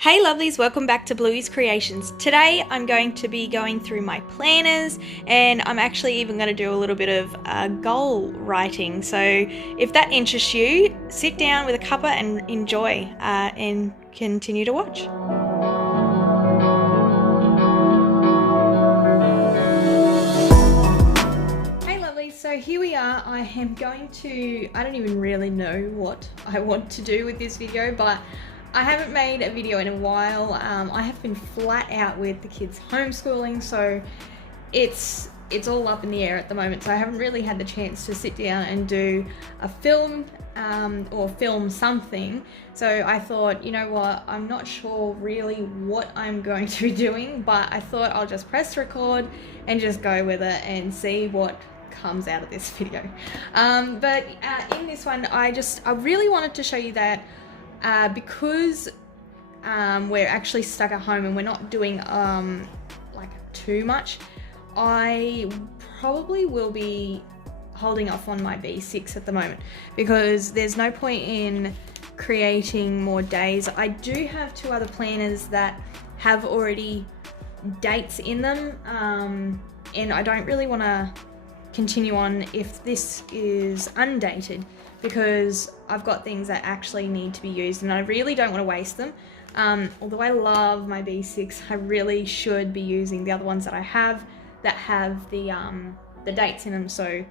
Hey lovelies, welcome back to Bluey's Creations. Today I'm going to be going through my planners and I'm actually even going to do a little bit of goal writing. So if that interests you, sit down with a cuppa and enjoy and continue to watch. Hey lovelies, so here we are. I am going to, I don't even really know what I want to do with this video, but I haven't made a video in a while. I have been flat out with the kids homeschooling, so it's all up in the air at the moment. So I haven't really had the chance to sit down and do a film or film something. So I thought, you know what, I'm not sure really what I'm going to be doing, but I thought I'll just press record and just go with it and see what comes out of this video. But in this one, I really wanted to show you that because we're actually stuck at home and we're not doing like too much, I probably will be holding off on my B6 at the moment because there's no point in creating more days. I do have two other planners that have already dates in them, and I don't really want to continue on if this is undated, because I've got things that actually need to be used and I really don't want to waste them. Although I love my B6, I really should be using the other ones that I have that have the dates in them. So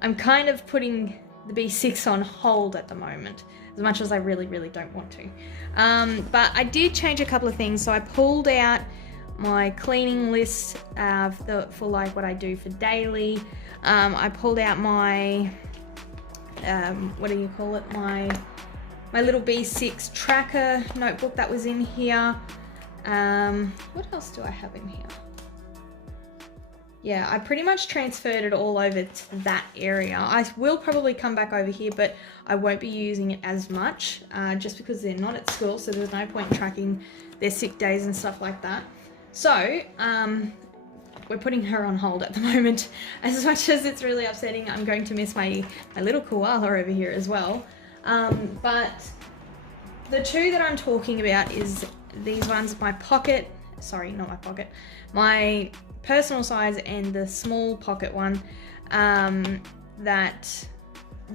I'm kind of putting the B6 on hold at the moment, as much as I really don't want to. But I did change a couple of things. So I pulled out my cleaning list for like what I do for daily. I pulled out my what do you call it, my little B6 tracker notebook that was in here. What else do I have in here? Yeah, I pretty much transferred it all over to that area. I will probably come back over here, but I won't be using it as much, just because they're not at school, so there's no point in tracking their sick days and stuff like that. So we're putting her on hold at the moment. As much as it's really upsetting, I'm going to miss my little koala over here as well. But the two that I'm talking about is these ones, my pocket, sorry, not my pocket, my personal size and the small pocket one, that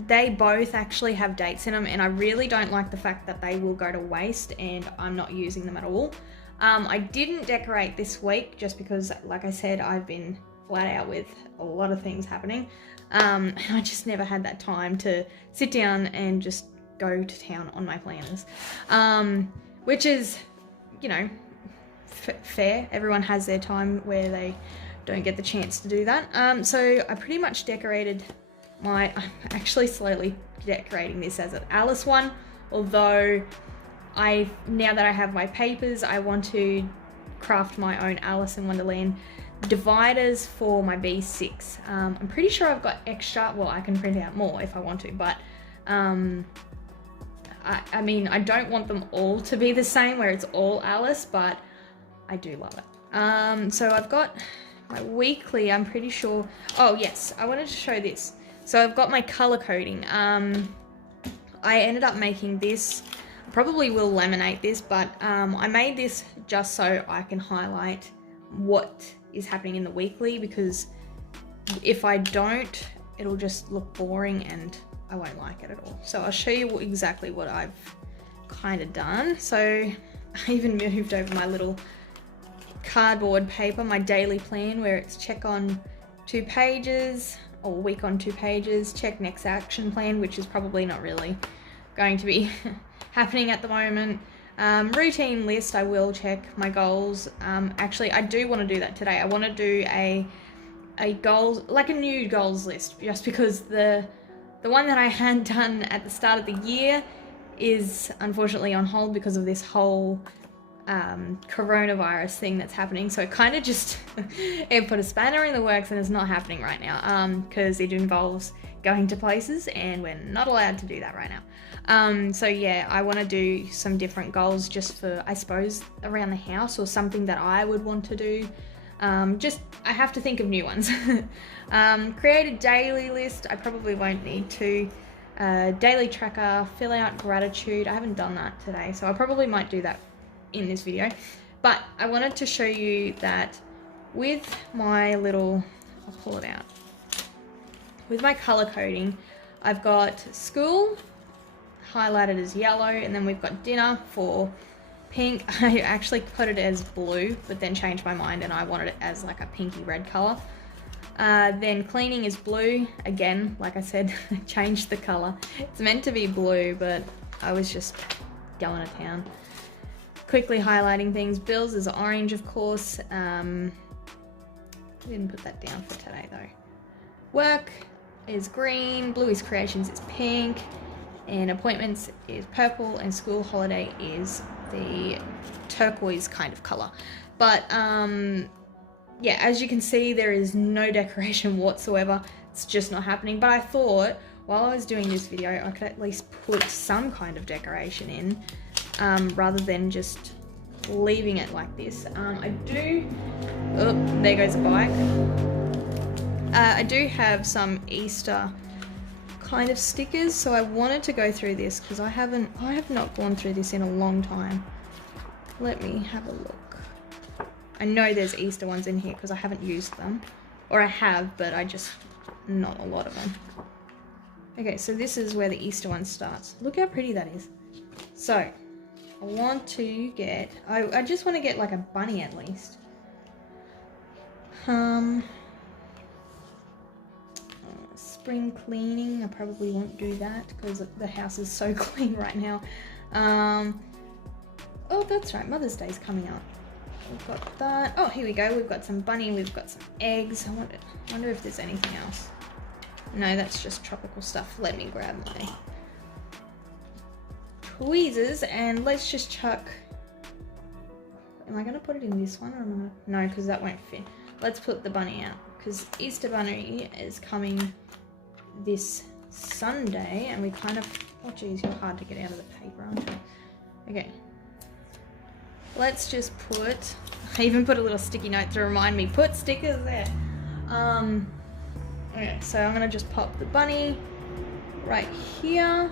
they both actually have dates in them, and I really don't like the fact that they will go to waste and I'm not using them at all. I didn't decorate this week just because, like I said, I've been flat out with a lot of things happening. I just never had that time to sit down and just go to town on my planners, which is, you know, fair. Everyone has their time where they don't get the chance to do that. So I pretty much decorated I'm actually slowly decorating this as an Alice one, although now that I have my papers, I want to craft my own Alice in Wonderland dividers for my B6. I'm pretty sure I've got extra, well, I can print out more if I want to, but I mean, I don't want them all to be the same where it's all Alice, but I do love it. So I've got my weekly, I'm pretty sure, oh yes, I wanted to show this. So I've got my color coding. I ended up making this, probably will laminate this, but I made this just so I can highlight what is happening in the weekly, because if I don't, it'll just look boring and I won't like it at all. So I'll show you exactly what I've kind of done. So I even moved over my little cardboard paper, my daily plan, where it's check on 2 pages or week on 2 pages, check next action plan, which is probably not really going to be happening at the moment. Routine list, I will check my goals. Actually, I do want to do that today. I want to do a goals, like a new goals list, just because the one that I had done at the start of the year is unfortunately on hold because of this whole coronavirus thing that's happening. So it kind of just it put a spanner in the works and it's not happening right now, because it involves going to places and we're not allowed to do that right now. So yeah, I want to do some different goals just for, I suppose, around the house or something that I would want to do. I have to think of new ones. Create a daily list, I probably won't need to. Daily tracker, fill out gratitude, I haven't done that today, so I probably might do that in this video. But I wanted to show you that with my little, I'll pull it out. With my color coding, I've got school highlighted as yellow, and then we've got dinner for pink. I actually put it as blue, but then changed my mind and I wanted it as like a pinky red color. Then cleaning is blue. Again, like I said, I changed the color. It's meant to be blue, but I was just going to town. Quickly highlighting things. Bills is orange, of course. I didn't put that down for today though. Work is green. Bluey's creations is pink. And appointments is purple. And school holiday is the turquoise kind of color. But yeah, as you can see, there is no decoration whatsoever. It's just not happening. But I thought while I was doing this video, I could at least put some kind of decoration in, rather than just leaving it like this. I do, oh, there goes a bike. I do have some Easter kind of stickers, so I wanted to go through this because I have not gone through this in a long time. Let me have a look. I know there's Easter ones in here because I haven't used them, or I have, but I just, not a lot of them. Okay, so this is where the Easter one starts. Look how pretty that is. So I want to get, I just want to get like a bunny at least. Spring cleaning, I probably won't do that because the house is so clean right now. Oh, that's right, Mother's Day's coming up. We've got that. Oh, here we go. We've got some bunny. We've got some eggs. I wonder if there's anything else. No, that's just tropical stuff. Let me grab my tweezers and let's just chuck. Am I going to put it in this one or am I gonna... No, because that won't fit. Let's put the bunny out because Easter bunny is coming this Sunday and we kind of... Oh, geez, you're hard to get out of the paper, aren't you? Okay. Let's just put, I even put a little sticky note to remind me, put stickers there. Okay, so I'm gonna just pop the bunny right here.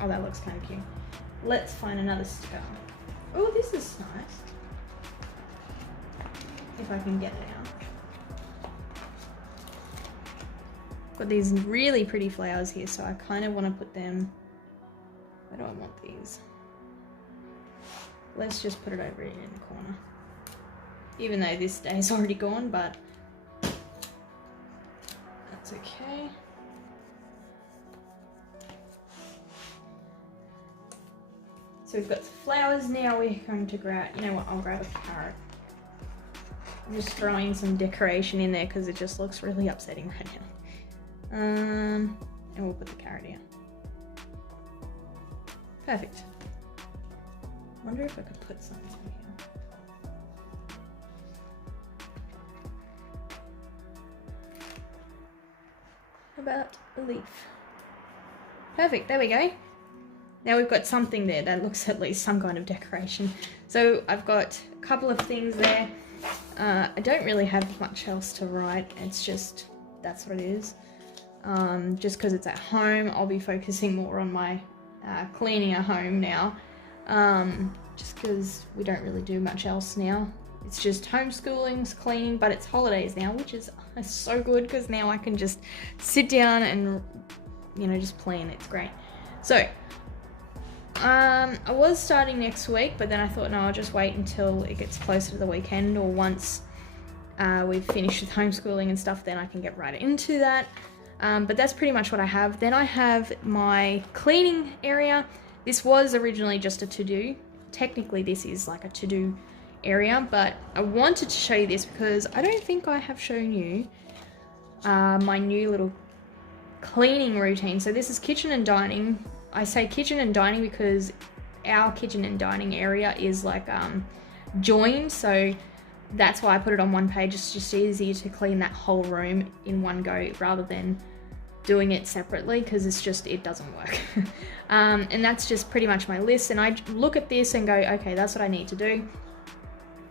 Oh, that looks kind of cute. Let's find another sticker. Oh, this is nice. If I can get it out. Got these really pretty flowers here, so I kind of want to put them, where do I want these? Let's just put it over in the corner. Even though this day is already gone, but that's okay. So we've got flowers now. We're going to grab, you know what, I'll grab a carrot. I'm just throwing some decoration in there because it just looks really upsetting right now. And we'll put the carrot in. Perfect. Wonder if I could put something here. How about a leaf? Perfect, there we go. Now we've got something there that looks at least some kind of decoration. So I've got a couple of things there. I don't really have much else to write. It's just, that's what it is. Just because it's at home, I'll be focusing more on my cleaning at home now. Just because we don't really do much else now. It's just homeschooling, cleaning, but it's holidays now, which is so good because now I can just sit down and, you know, just plan. It's great. So, I was starting next week, but then I thought, no, I'll just wait until it gets closer to the weekend, or once we've finished with homeschooling and stuff, then I can get right into that. But that's pretty much what I have. Then I have my cleaning area. This was originally just a to-do. Technically, this is like a to-do area, but I wanted to show you this because I don't think I have shown you my new little cleaning routine. So this is kitchen and dining. I say kitchen and dining because our kitchen and dining area is like joined, so that's why I put it on one page. It's just easier to clean that whole room in one go rather than doing it separately, because it's just, it doesn't work. And that's just pretty much my list, and I look at this and go, okay, that's what I need to do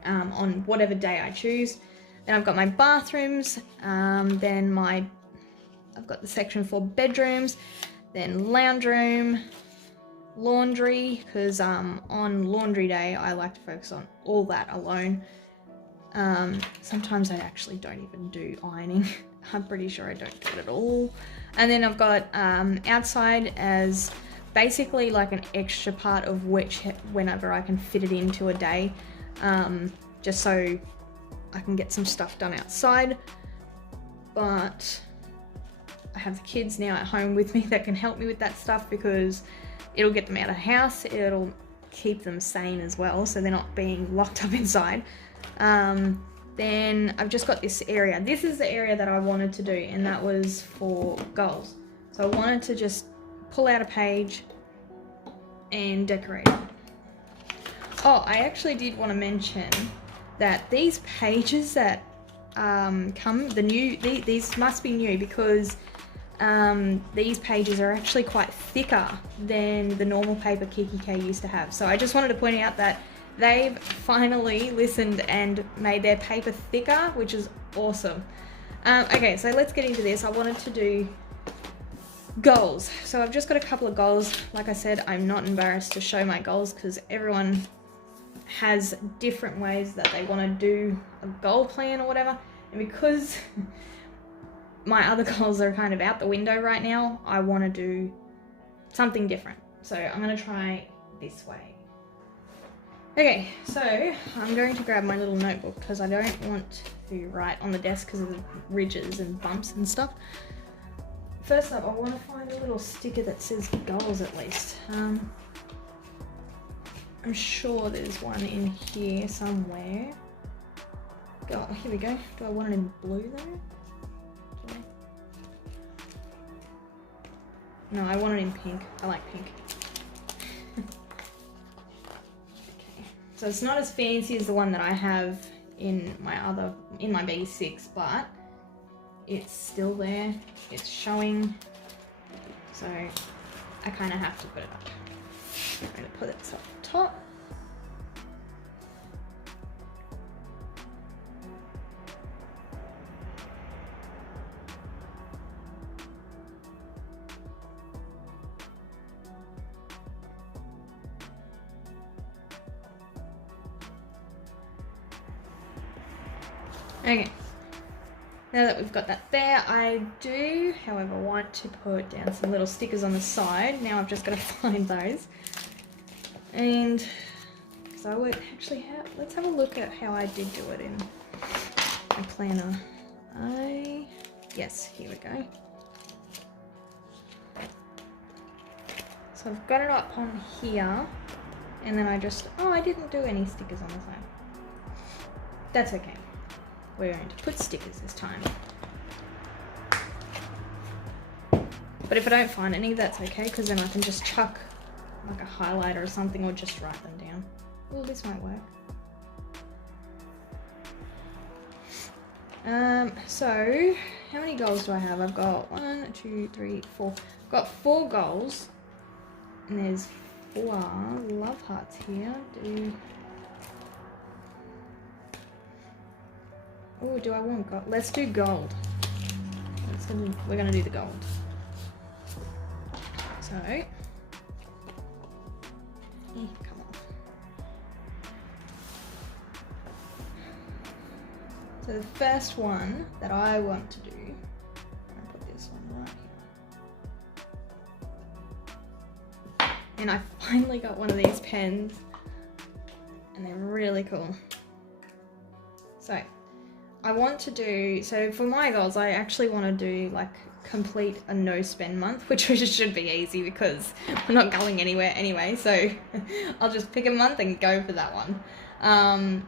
on whatever day I choose. Then I've got my bathrooms, then I've got the section for bedrooms, then lounge room, laundry, because on laundry day I like to focus on all that alone. Sometimes I actually don't even do ironing. I'm pretty sure I don't do it at all. And then I've got outside as basically like an extra part of whenever I can fit it into a day, just so I can get some stuff done outside. But I have the kids now at home with me that can help me with that stuff, because it'll get them out of the house, it'll keep them sane as well, so they're not being locked up inside. Then I've just got this area. This is the area that I wanted to do, and that was for goals. So I wanted to just pull out a page and decorate it. Oh, I actually did want to mention that these pages that these must be new, because these pages are actually quite thicker than the normal paper Kikki K used to have. So I just wanted to point out that they've finally listened and made their paper thicker, which is awesome. Okay, so let's get into this. I wanted to do goals. So I've just got a couple of goals. Like I said, I'm not embarrassed to show my goals, because everyone has different ways that they want to do a goal plan or whatever. And because my other goals are kind of out the window right now, I want to do something different. So I'm going to try this way. Okay, so I'm going to grab my little notebook, because I don't want to write on the desk because of the ridges and bumps and stuff. First up, I want to find a little sticker that says goals at least. I'm sure there's one in here somewhere. Oh, here we go. Do I want it in blue though? No, I want it in pink. I like pink. Okay. So it's not as fancy as the one that I have in my B6, but it's still there. It's showing. So I kind of have to put it up. I'm going to put this up top. Okay, now that we've got that there, I do, however, want to put down some little stickers on the side. Now I've just got to find those. And, because I would actually have, let's have a look at how I did do it in my planner. Yes, here we go. So I've got it up on here, and then I didn't do any stickers on the side. That's okay. We're going to put stickers this time. But if I don't find any, that's okay, because then I can just chuck like a highlighter or something, or just write them down. Oh, this might work. So how many goals do I have? I've got 1, 2, 3, 4. I've got 4 goals, and there's 4 love hearts here. Oh, do I want gold? Let's do gold. We're gonna do the gold. So, come on. So the first one that I want to do, I'm gonna put this one right here. And I finally got one of these pens, and they're really cool. So, I want to do, so for my goals, I actually want to do like complete a no spend month, which should be easy because we're not going anywhere anyway. So I'll just pick a month and go for that one.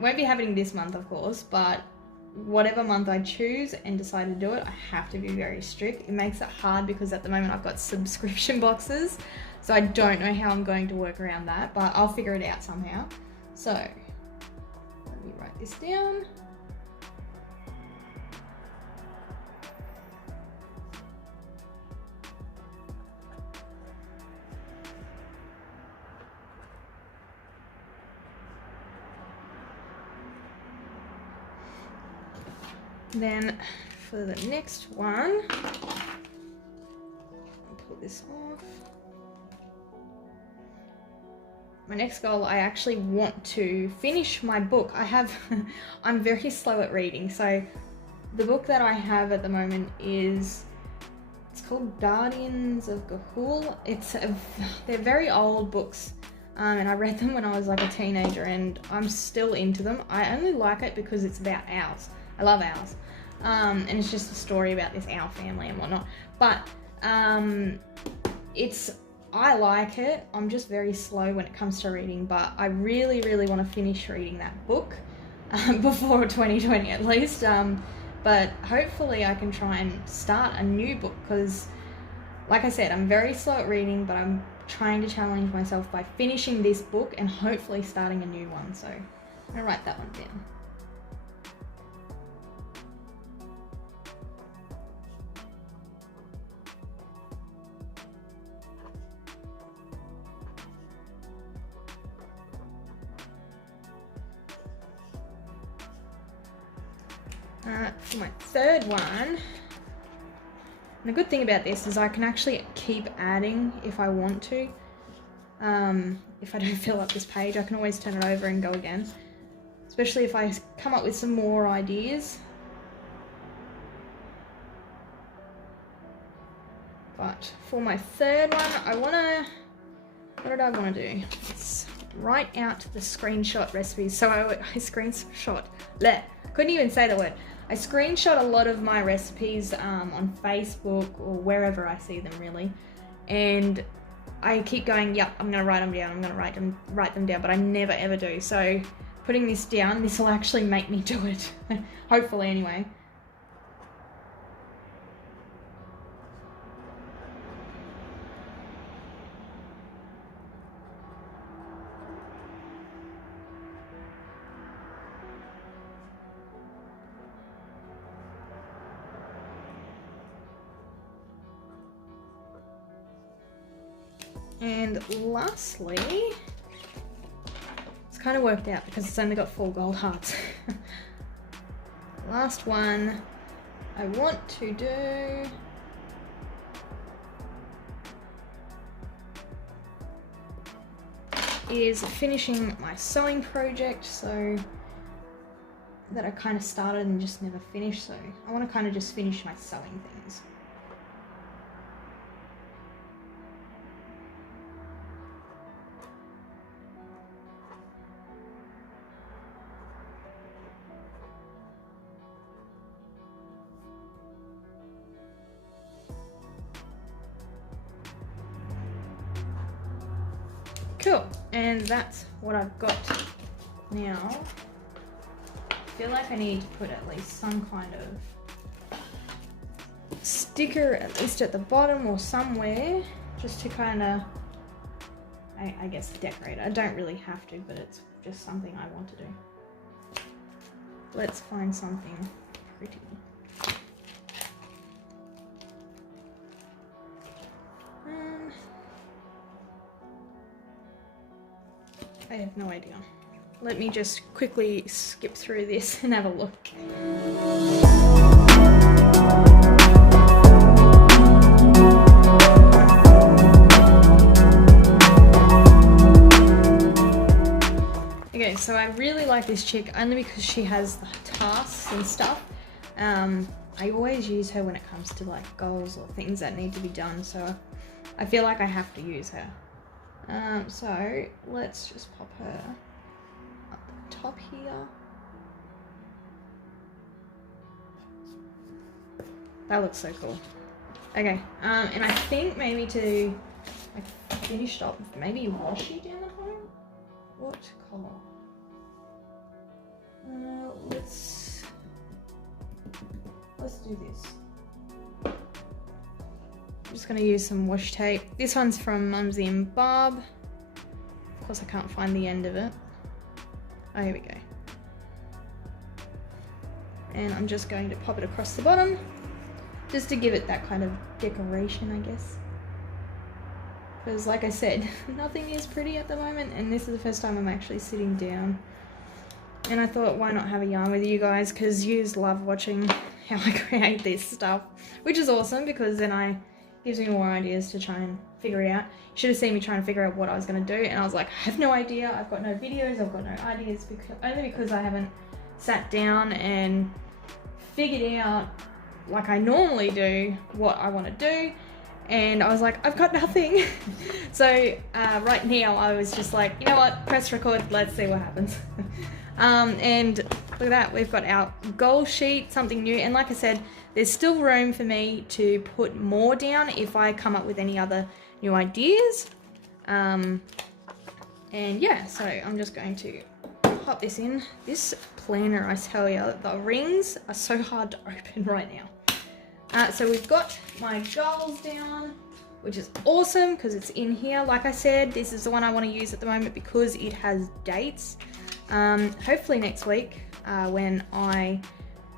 Won't be happening this month, of course, but whatever month I choose and decide to do it, I have to be very strict. It makes it hard because at the moment I've got subscription boxes, so I don't know how I'm going to work around that, but I'll figure it out somehow. So let me write this down. Then for the next one, I'll pull this off. my next goal, I actually want to finish my book. I'm very slow at reading, so the book that I have at the moment it's called Guardians of Gahul. They're very old books, and I read them when I was like a teenager, and I'm still into them. I only like it because it's about owls. I love owls, and it's just a story about this owl family and whatnot. But I like it. I'm just very slow when it comes to reading, but I really, really want to finish reading that book before 2020 at least. But hopefully I can try and start a new book because, like I said, I'm very slow at reading, but I'm trying to challenge myself by finishing this book and hopefully starting a new one. So I'm going to write that one down. For my third one, and the good thing about this is I can actually keep adding if I want to. If I don't fill up this page, I can always turn it over and go again, especially if I come up with some more ideas. But for my third one, what did I want to do? Let's write out the screenshot recipes. So I couldn't even say the word. I screenshot a lot of my recipes on Facebook or wherever I see them really, and I keep going, yep, I'm gonna write them down, I'm gonna write them down, but I never ever do. So putting this down, this will actually make me do it, hopefully anyway. And lastly, it's kind of worked out because it's only got 4 gold hearts. Last one I want to do is finishing my sewing project, so that I kind of started and just never finished. So I want to kind of just finish my sewing things. Cool, and that's what I've got now. I feel like I need to put at least some kind of sticker at least at the bottom or somewhere, just to kind of, I guess, decorate. I don't really have to, but it's just something I want to do. Let's find something pretty. I have no idea. Let me just quickly skip through this and have a look. Okay, so I really like this chick only because she has the tasks and stuff. I always use her when it comes to like goals or things that need to be done, so I feel like I have to use her. So let's just pop her up the top here. That looks so cool. Okay, and I think maybe to like finish up, maybe washi down the bottom. What color? Let's do this. I'm just going to use some washi tape. This one's from Mumsy Bub. Of course I can't find the end of it. Oh, here we go. And I'm just going to pop it across the bottom, just to give it that kind of decoration, I guess. Because like I said, nothing is pretty at the moment, and this is the first time I'm actually sitting down. And I thought, why not have a yarn with you guys, because you love watching how I create this stuff, which is awesome, because then I gives me more ideas to try and figure it out. You should have seen me trying to figure out what I was going to do, and I was like, I have no idea, I've got no videos, I've got no ideas, only because I haven't sat down and figured out, like I normally do, what I want to do. And I was like, I've got nothing. So right now I was just like, you know what, press record, let's see what happens. And look at that, we've got our goal sheet, something new. And like I said, there's still room for me to put more down if I come up with any other new ideas. And yeah, so I'm just going to pop this in. This planner, I tell you, the rings are so hard to open right now. So we've got my goals down, which is awesome because it's in here. Like I said, this is the one I want to use at the moment because it has dates. Hopefully next week when I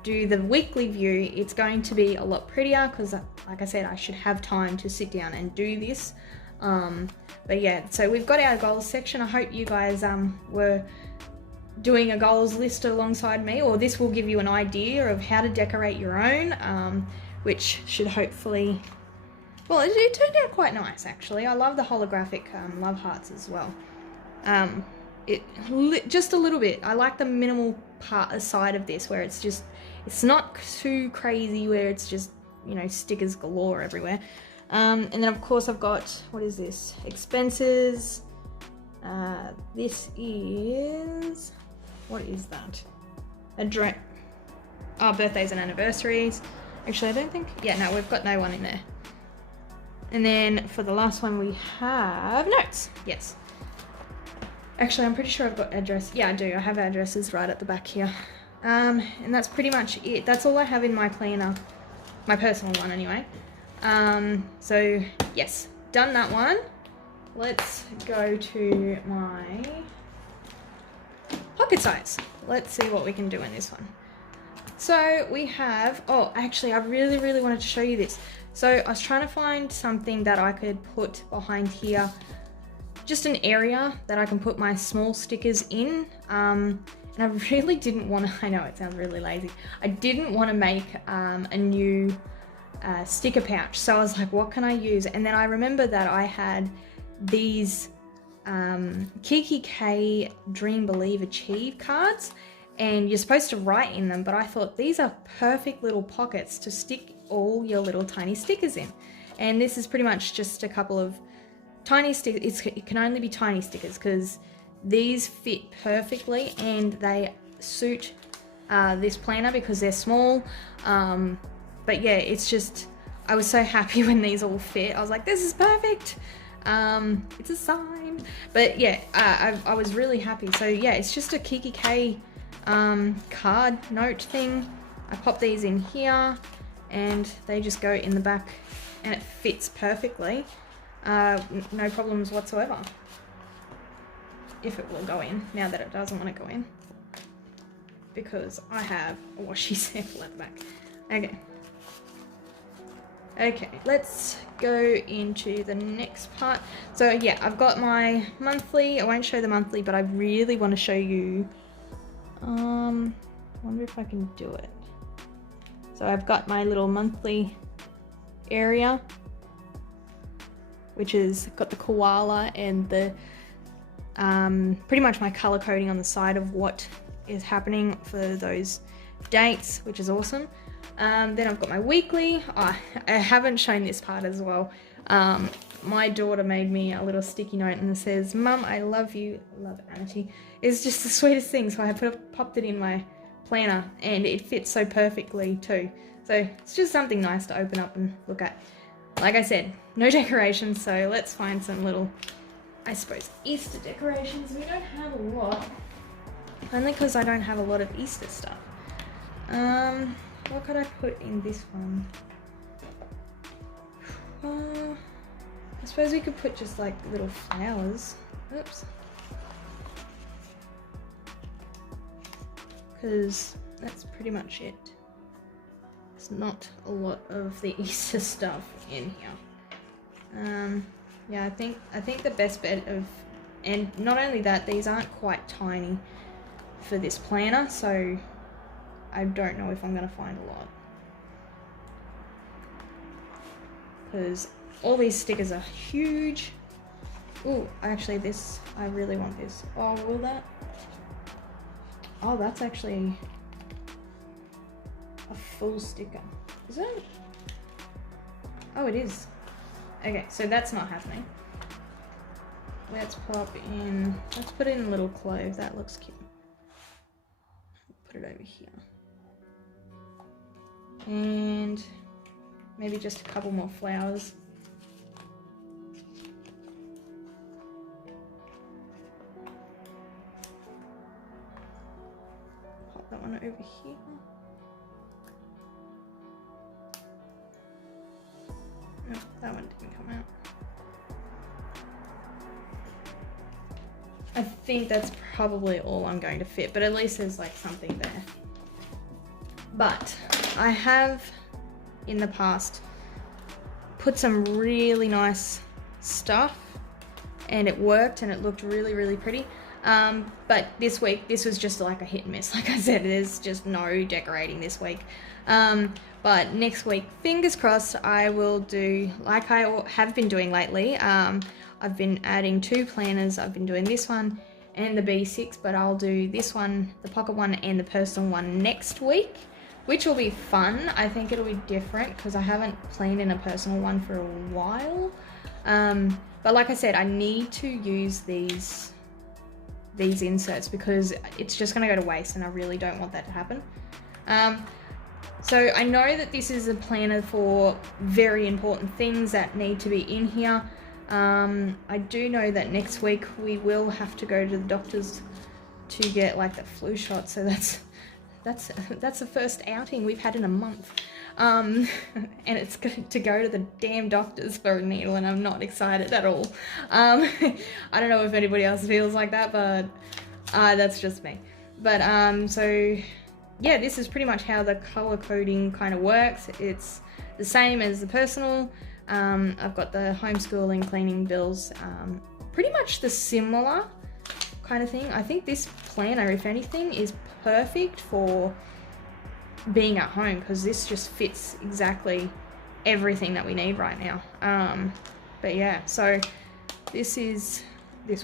do the weekly view, it's going to be a lot prettier because, like I said, I should have time to sit down and do this. But yeah, so we've got our goals section. I hope you guys were doing a goals list alongside me, or this will give you an idea of how to decorate your own, which should hopefully, well, it turned out quite nice actually. I love the holographic love hearts as well. Just a little bit. I like the minimal side of this where it's just, it's not too crazy where it's just, you know, stickers galore everywhere. And then of course I've got, what is this? Expenses. This is, what is that? Birthdays and anniversaries. Actually, I don't think, yeah, no, we've got no one in there. And then for the last one we have notes, yes. Actually, I'm pretty sure I've got address. Yeah, I do. I have addresses right at the back here. And that's pretty much it. That's all I have in my planner. My personal one, anyway. So, yes. Done that one. Let's go to my pocket size. Let's see what we can do in this one. So, we have... Oh, actually, I really, really wanted to show you this. So, I was trying to find something that I could put behind here. Just an area that I can put my small stickers in, and I really didn't want to, I know it sounds really lazy, I didn't want to make a new sticker pouch, so I was like, what can I use? And then I remember that I had these Kikki K Dream Believe Achieve cards, and you're supposed to write in them, but I thought these are perfect little pockets to stick all your little tiny stickers in. And this is pretty much just a couple of tiny stickers. It can only be tiny stickers because these fit perfectly and they suit this planner because they're small. But yeah, it's just, I was so happy when these all fit. I was like, this is perfect. It's a sign. But yeah, I was really happy. So yeah, it's just a Kikki K card note thing. I pop these in here and they just go in the back and it fits perfectly. No problems whatsoever. If it will go in, now that it doesn't want to go in. Because I have a washi sample at the back. Okay. Okay, let's go into the next part. So yeah, I've got my monthly. I won't show the monthly, but I really want to show you. Wonder if I can do it. So I've got my little monthly area, which has got the koala and the pretty much my color coding on the side of what is happening for those dates, which is awesome. Then I've got my weekly. Oh, I haven't shown this part as well. My daughter made me a little sticky note and it says, "Mum, I love you, love Amity." It's just the sweetest thing. So I popped it in my planner and it fits so perfectly too. So it's just something nice to open up and look at. Like I said, no decorations, so let's find some little, I suppose, Easter decorations. We don't have a lot, only because I don't have a lot of Easter stuff. What could I put in this one? I suppose we could put just like little flowers. Oops. Because that's pretty much it. There's not a lot of the Easter stuff in here. Yeah, I think the best bet of, and not only that, these aren't quite tiny for this planner, so I don't know if I'm going to find a lot. Because All these stickers are huge. Oh, actually this, I really want this. Oh, will that? Oh, that's actually a full sticker. Is it? Oh, it is. Okay, so that's not happening. Let's pop in, let's put in a little clove. That looks cute. Put it over here. And maybe just a couple more flowers. Pop that one over here. No, that one didn't come out. I think that's probably all I'm going to fit, but at least there's like something there. But I have in the past put some really nice stuff and it worked and it looked really, really pretty. But this week, this was just like a hit and miss. Like I said, there's just no decorating this week. But next week, fingers crossed, I will do like I have been doing lately. I've been adding 2 planners. I've been doing this one and the B6, but I'll do this one, the pocket one and the personal one next week, which will be fun. I think it'll be different because I haven't planned in a personal one for a while. But like I said, I need to use these inserts because it's just gonna go to waste and I really don't want that to happen. So I know that this is a planner for very important things that need to be in here. I do know that next week we will have to go to the doctors to get like the flu shot, so that's the first outing we've had in a month. And it's good to go to the damn doctors for a needle and I'm not excited at all. I don't know if anybody else feels like that, but that's just me. But so yeah, this is pretty much how the color coding kind of works. It's the same as the personal. I've got the homeschooling, cleaning bills, pretty much the similar kind of thing. I think this planner, if anything, is perfect for being at home because this just fits exactly everything that we need right now. But yeah, so this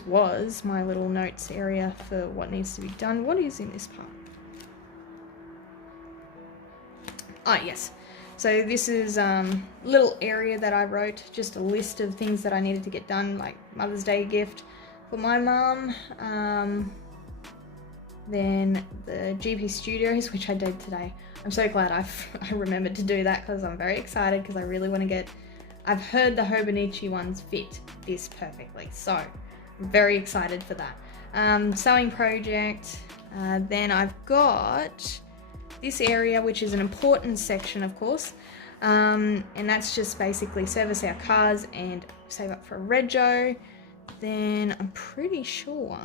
was my little notes area for what needs to be done. What is in this part? Ah, yes. So this is a little area that I wrote, just a list of things that I needed to get done, like Mother's Day gift for my mum, then the GP Studios, which I did today. I'm so glad I remembered to do that because I'm very excited because I really want to get, I've heard the Hobonichi ones fit this perfectly, so I'm very excited for that. Sewing project, then I've got this area, which is an important section, of course, and that's just basically service our cars and save up for a rego. Then I'm pretty sure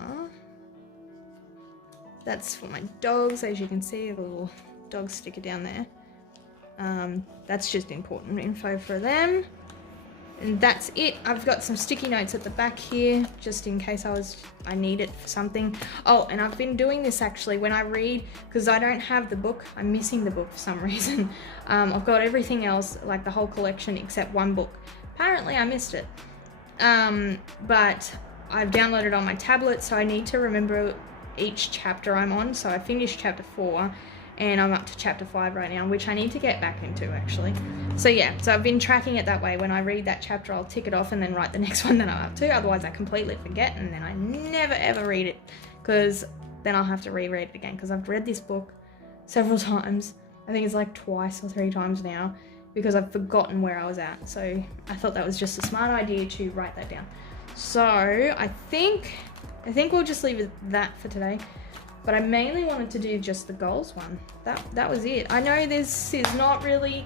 that's for my dogs. As you can see, a little dog sticker down there. That's just important info for them. And that's it. I've got some sticky notes at the back here, just in case I need it for something. Oh, and I've been doing this actually when I read, because I don't have the book. I'm missing the book for some reason. I've got everything else, like the whole collection, except one book. Apparently I missed it. But I've downloaded on my tablet, so I need to remember each chapter I'm on. So I finished chapter 4. And I'm up to chapter 5 right now, which I need to get back into actually. So yeah, so I've been tracking it that way. When I read that chapter, I'll tick it off and then write the next one that I'm up to. Otherwise I completely forget and then I never ever read it because then I'll have to reread it again because I've read this book several times. I think it's like 2 or 3 times now because I've forgotten where I was at. So I thought that was just a smart idea to write that down. So I think we'll just leave it that for today. But I mainly wanted to do just the goals one. That was it. I know this is not really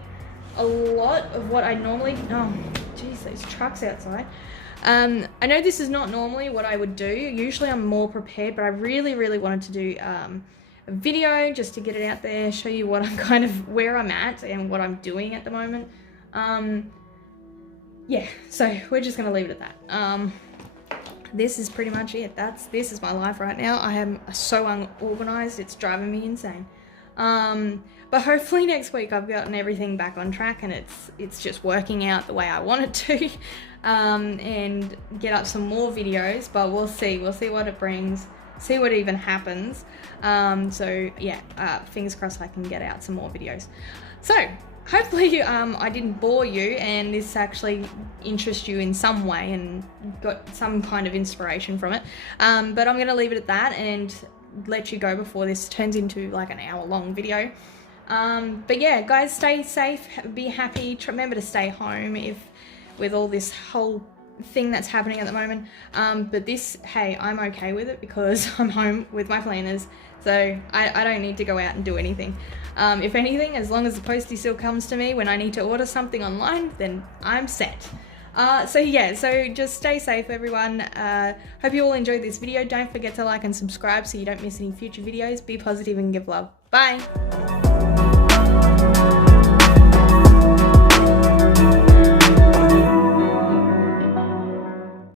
a lot of what I normally, oh geez, these trucks outside. I know this is not normally what I would do. Usually I'm more prepared, but I really wanted to do a video just to get it out there, show you what I'm kind of, where I'm at and what I'm doing at the moment. Yeah, so we're just gonna leave it at that. This is pretty much it. This is my life right now. I am so unorganized, it's driving me insane. But hopefully next week I've gotten everything back on track and it's just working out the way I want it to, and get up some more videos, but we'll see what it brings, see what even happens. So yeah, fingers crossed I can get out some more videos. So hopefully I didn't bore you and this actually interests you in some way and got some kind of inspiration from it. But I'm gonna leave it at that and let you go before this turns into like an hour-long video. But yeah, guys, stay safe, be happy, remember to stay home with all this whole thing that's happening at the moment. But this, hey, I'm okay with it because I'm home with my planners, so I don't need to go out and do anything. If anything, as long as the postie still comes to me when I need to order something online, then I'm set. So yeah, so just stay safe, everyone. Hope you all enjoyed this video. Don't forget to like and subscribe so you don't miss any future videos. Be positive and give love. Bye.